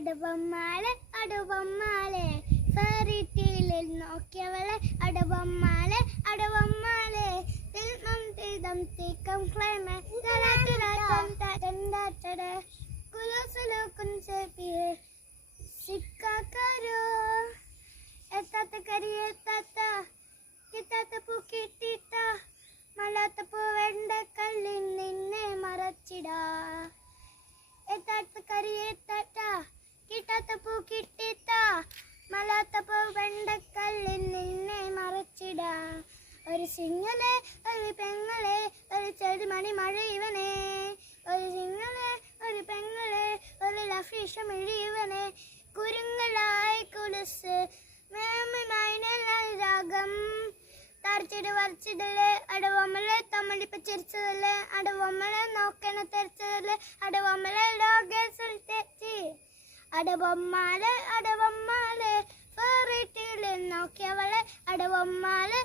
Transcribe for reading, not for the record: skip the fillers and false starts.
അടവമ്മാലെ അടവമ്മാലെ ഫെറിറ്റിയിൽ നോക്കിയവളെ അടവമ്മാലെ അടവമ്മാലെ തിൽമം തിദം തിക്കം ക്ലൈമെ തലതിലം തണ്ടട കുലസുലുകുൻ സെപിയെ Zika കരോ എത്തത്ത കരിയെ തത്ത കിത്തത്ത പൂക്കിട്ടിട്ട മലത്ത പൂവെണ്ട കല്ലിൽ നിന്നെ മറച്ചിടാ എത്തത്ത കരിയെ തത്ത കിത്തത്ത പൂക്കിട്ടിട്ട മലത്ത പൂവെണ്ട കല്ലിൽ നിന്നെ മറച്ചിടാ ഒരു സിംഗലെ ഒരു പെങ്ങളെ ഒരു ചെടിമണി മഴ ഇവനെ ഒരു സിംഗലെ ഒരു പെങ്ങളെ ഒരു ലഫീഷ മിഴിവനെ കുരുങ്ങളായി കുലുസ് രാഗം തറച്ചിട് വരച്ചിടല് അടവമ്മലെ തമ്മളിപ്പ ചിരിച്ചതല്ലേ അടവമ്മലെ നോക്കണ തെരച്ചതല്ലേ അടവമ്മലെ ലോകേശ്വരി തെച്ചി അടവമ്മാലെ ഫെറിറ്റിയിൽ നോക്കിയവളെ അടവമ്മാലെ